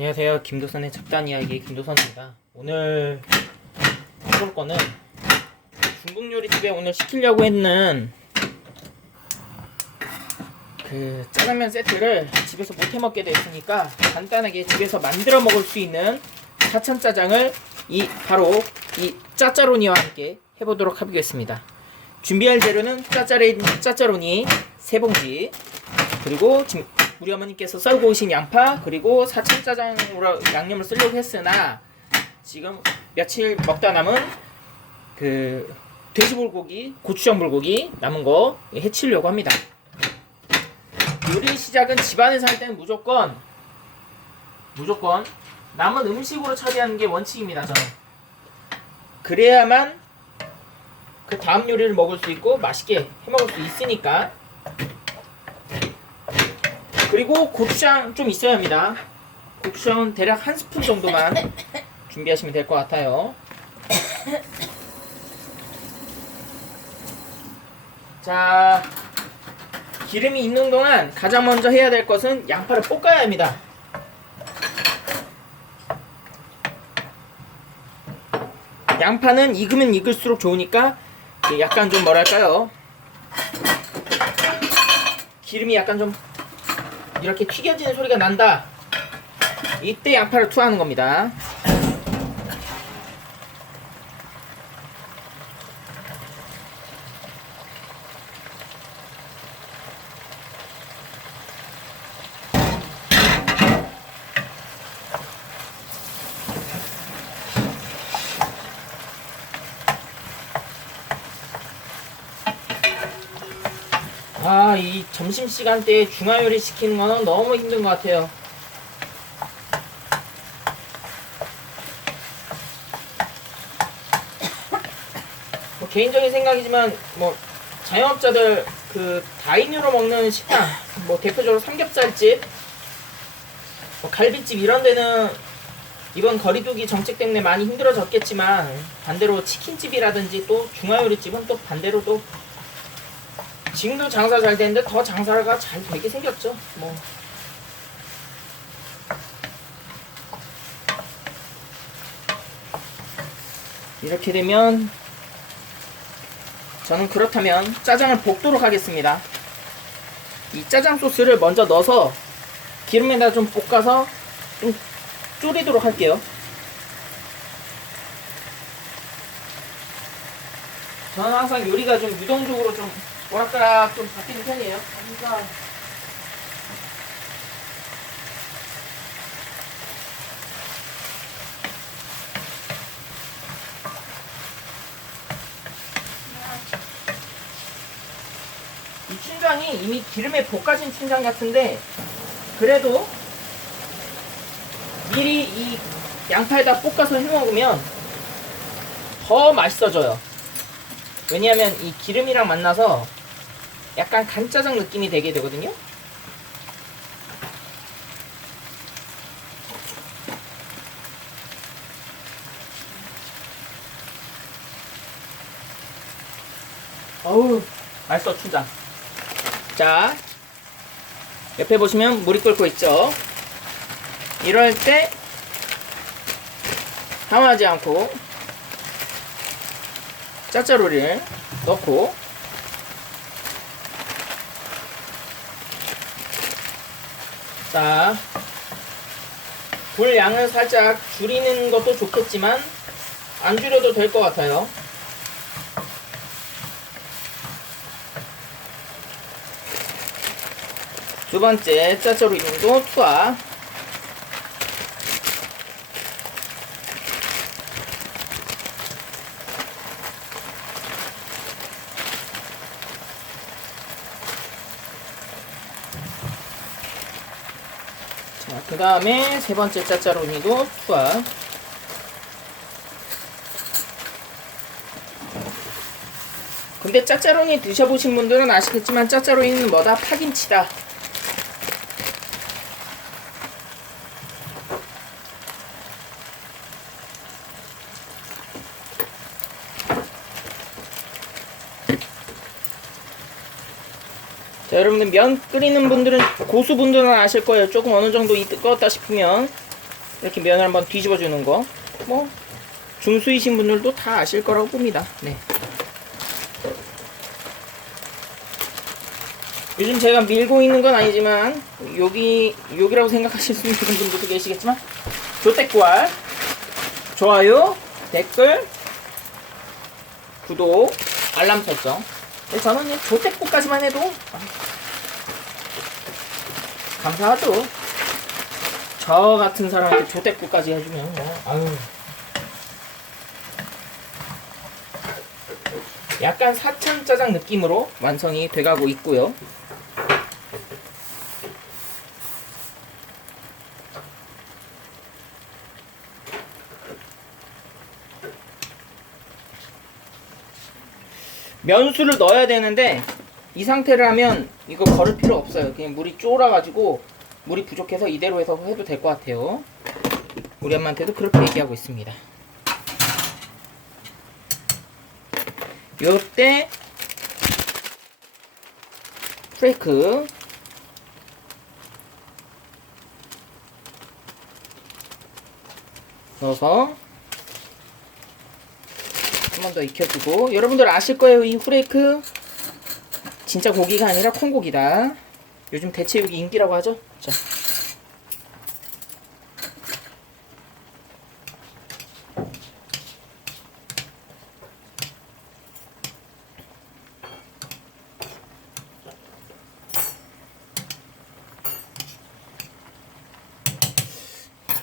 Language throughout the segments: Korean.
안녕하세요. 김도선의 잡단 이야기 김도선입니다. 오늘 해볼 거는 중국 요리집에 오늘 시키려고 했는 그 짜장면 세트를 집에서 못 해 먹게 됐으니까 간단하게 집에서 만들어 먹을 수 있는 사천 짜장을 이 바로 이 짜짜로니와 함께 해보도록 하겠습니다. 준비할 재료는 짜짜레, 짜짜로니 세 봉지 그리고 지금 우리 어머니께서 썰고 오신 양파 그리고 사천 짜장으로 양념을 쓰려고 했으나 지금 며칠 먹다 남은 그 돼지불고기, 고추장 불고기 남은 거 해치려고 합니다. 요리 시작은 집안에서 할 때는 무조건 무조건 남은 음식으로 처리하는 게 원칙입니다. 저는 그래야만 그 다음 요리를 먹을 수 있고 맛있게 해 먹을 수 있으니까 그리고 고추장 좀 있어야 합니다. 고추장은 대략 한 스푼 정도만 준비하시면 될 것 같아요. 자, 기름이 있는 동안 가장 먼저 해야 될 것은 양파를 볶아야 합니다. 양파는 익으면 익을수록 좋으니까 약간 좀 뭐랄까요? 기름이 약간 좀 이렇게 튀겨지는 소리가 난다. 이때 양파를 투하하는 겁니다. 아, 이 점심시간 대에 중화요리 시키는 거는 너무 힘든 것 같아요. 뭐 개인적인 생각이지만, 뭐, 자영업자들 그 다인으로 먹는 식당, 뭐 대표적으로 삼겹살집, 뭐 갈비집 이런 데는 이번 거리두기 정책 때문에 많이 힘들어졌겠지만, 반대로 치킨집이라든지 또 중화요리집은 또 반대로 또 지금도 장사 잘 되는데 더 장사가 잘 되게 생겼죠. 뭐. 이렇게 되면 저는 그렇다면 짜장을 볶도록 하겠습니다. 이 짜장 소스를 먼저 넣어서 기름에다 좀 볶아서 좀 졸이도록 할게요. 저는 항상 요리가 좀 유동적으로 좀 오락가락 좀 바뀌는 편이에요. 그러니까 이 춘장이 이미 기름에 볶아진 춘장 같은데 그래도 미리 이 양파에다 볶아서 해 먹으면 더 맛있어져요. 왜냐하면 이 기름이랑 만나서 약간 간짜장 느낌이 되게 되거든요. 어우, 맛있어, 춘장. 자, 옆에 보시면 물이 끓고 있죠. 이럴 때, 당황하지 않고, 짜짜로리를 넣고, 자, 불 양을 살짝 줄이는 것도 좋겠지만 안 줄여도 될 것 같아요. 두 번째 짜짜로리도 투하. 다음에 세 번째 짜짜로니도 투하. 근데 짜짜로니 드셔보신 분들은 아시겠지만 짜짜로니는 뭐다? 파김치다. 여러분들 면 끓이는 분들은 고수분들은 아실 거예요. 조금 어느 정도 익었다 싶으면 이렇게 면을 한번 뒤집어 주는 거. 뭐 중수이신 분들도 다 아실 거라고 봅니다. 네. 요즘 제가 밀고 있는 건 아니지만 여기 여기라고 생각하실 수 있는 분들도 계시겠지만 조택구알 좋아요 댓글 구독 알람 설정 네, 저는 이 조택구까지만 해도 아, 감사하죠. 저 같은 사람한테 조택구까지 해주면 뭐. 아유. 약간 사천 짜장 느낌으로 완성이 돼가고 있고요. 면수를 넣어야 되는데 이 상태를 하면 이거 걸을 필요 없어요. 그냥 물이 쫄아가지고 물이 부족해서 이대로 해서 해도 될 것 같아요. 우리 엄마한테도 그렇게 얘기하고 있습니다. 요때 프레이크 넣어서 한 번 더 익혀주고 여러분들 아실 거예요 이 후레이크 진짜 고기가 아니라 콩고기다 요즘 대체육이 인기라고 하죠 자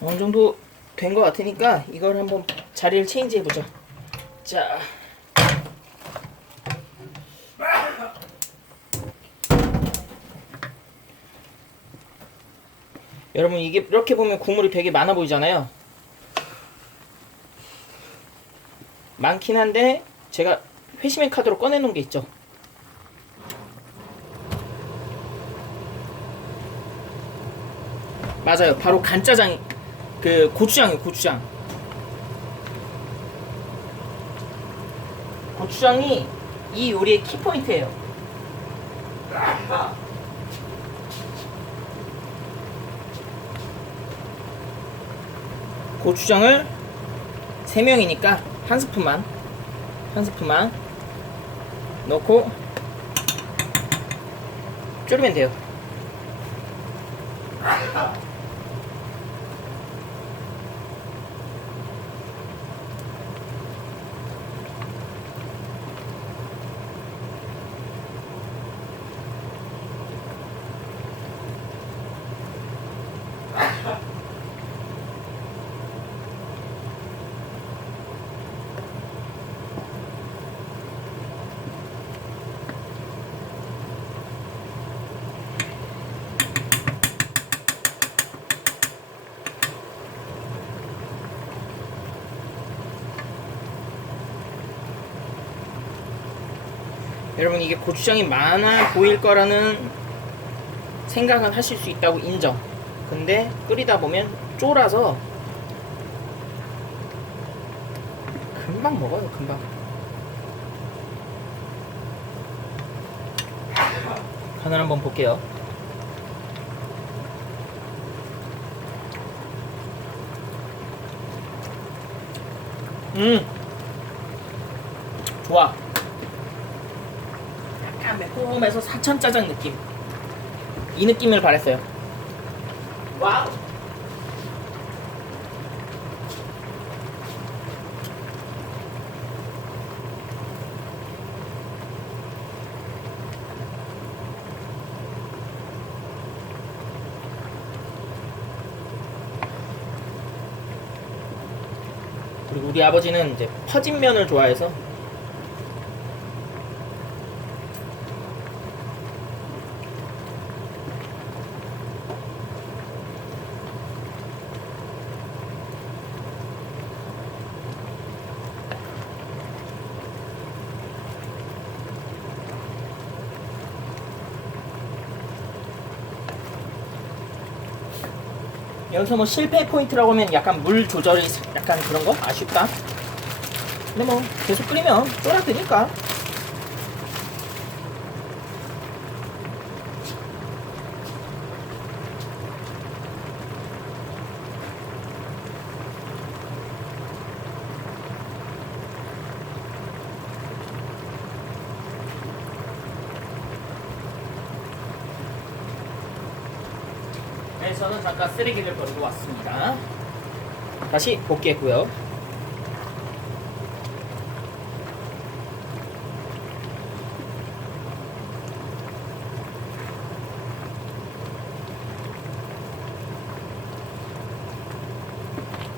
어느 정도 된 것 같으니까 이걸 한번 자리를 체인지 해보죠. 자. 여러분 이게 이렇게 보면 국물이 되게 많아 보이잖아요. 많긴 한데 제가 회심의 카드로 꺼내놓은 게 있죠. 맞아요. 바로 간짜장 그 고추장이에요. 고추장. 고추장이 이 요리의 키포인트예요. 고추장을 3명이니까 한 스푼만 한 스푼만 넣고 졸이면 돼요. 여러분 이게 고추장이 많아 보일 거라는 생각은 하실 수 있다고 인정. 근데 끓이다 보면 쫄아서 금방 먹어요, 금방. 간을 한번 볼게요. 음, 좋아. 매콤해서 사천 짜장 느낌. 이 느낌을 바랬어요. 와우. 그리고 우리 아버지는 이제 퍼진 면을 좋아해서 여기서 뭐 실패 포인트라고 하면 약간 물 조절이 약간 그런 거 아쉽다. 근데 뭐 계속 끓이면 쫄아드니까. 저는 잠깐 쓰레기를 버리고 왔습니다. 다시 복귀했고요.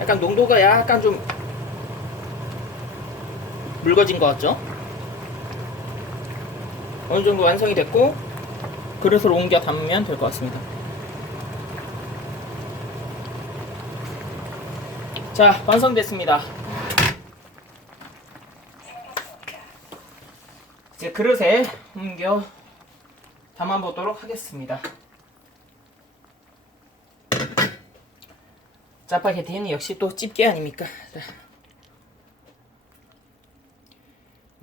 약간 농도가 약간 좀 묽어진 것 같죠? 어느 정도 완성이 됐고 그릇으로 옮겨 담으면 될 것 같습니다. 자, 완성됐습니다. 이제 그릇에 옮겨 담아보도록 하겠습니다. 짜파게티는 역시 또 집게 아닙니까? 자.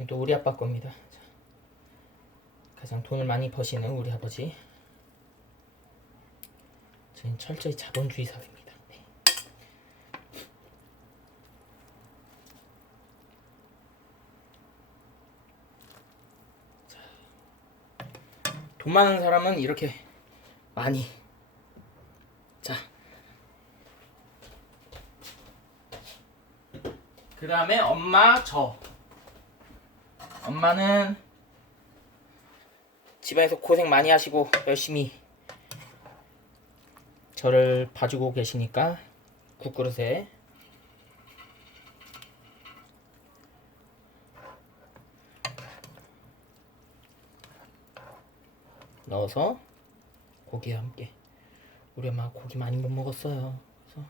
또 우리 아빠 겁니다. 자. 가장 돈을 많이 버시는 우리 아버지. 저희는 철저히 자본주의 사회입니다. 돈 많은 사람은 이렇게 많이. 자. 그 다음에 엄마 저. 엄마는 집안에서 고생 많이 하시고 열심히 저를 봐주고 계시니까 국그릇에 넣어서 고기와 함께 우리 엄마 고기 많이 못 먹었어요. 그래서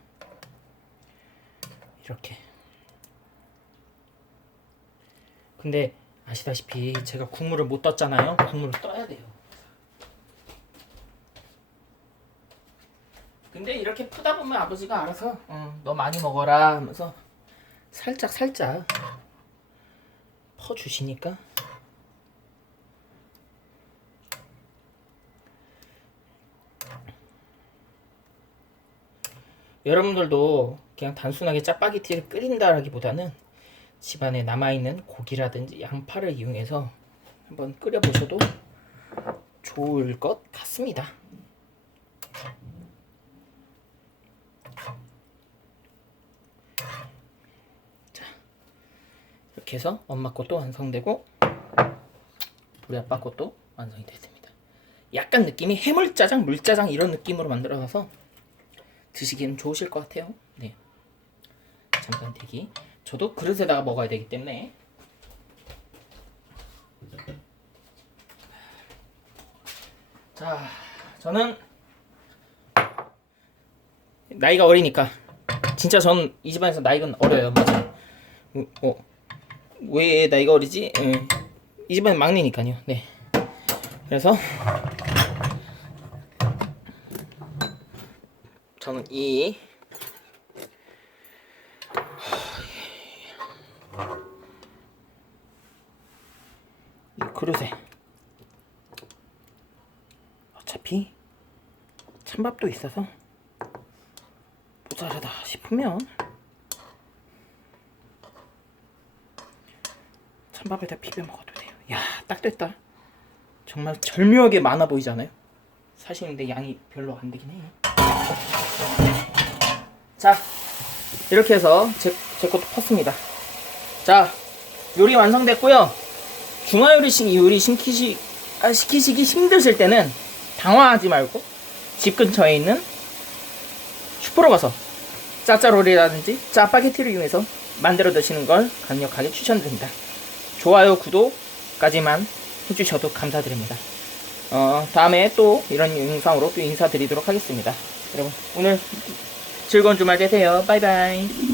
이렇게 근데 아시다시피 제가 국물을 못 떴잖아요. 국물을 떠야 돼요. 근데 이렇게 푸다 보면 아버지가 알아서 어, 너 많이 먹어라 하면서 살짝 살짝 퍼 주시니까 여러분들도 그냥 단순하게 짜파게티를 끓인다라기보다는 집안에 남아있는 고기라든지 양파를 이용해서 한번 끓여보셔도 좋을 것 같습니다. 자, 이렇게 해서 엄마 것도 완성되고 우리 아빠 것도 완성이 됐습니다. 약간 느낌이 해물짜장, 물짜장 이런 느낌으로 만들어서 드시기는 좋으실 것 같아요. 네. 잠깐 대기. 저도 그릇에다가 먹어야 되기 때문에 자 저는 나이가 어리니까 진짜 전 이 집안에서 나이가 어려요 맞아요 어, 어, 왜 나이가 어리지? 예. 이 집안 막내니까요 네 그래서 저는 이이 그릇에 어차피 찬밥도 있어서 모자라다 싶으면 찬밥에다 비벼 먹어도 돼요. 야, 딱 됐다. 정말 절묘하게 많아 보이잖아요. 사실 근데 양이 별로 안 되긴 해. 자, 이렇게 해서 제, 제 것도 펐습니다. 자, 요리 완성됐고요. 중화요리식 요리 시키시, 아, 시키시기 힘드실 때는 당황하지 말고 집 근처에 있는 슈퍼로 가서 짜짜롤이라든지 짜파게티를 이용해서 만들어 드시는 걸 강력하게 추천드립니다. 좋아요, 구독까지만 해주셔도 감사드립니다. 어, 다음에 또 이런 영상으로 또 인사드리도록 하겠습니다. 여러분, 오늘 즐거운 주말 되세요. 바이바이.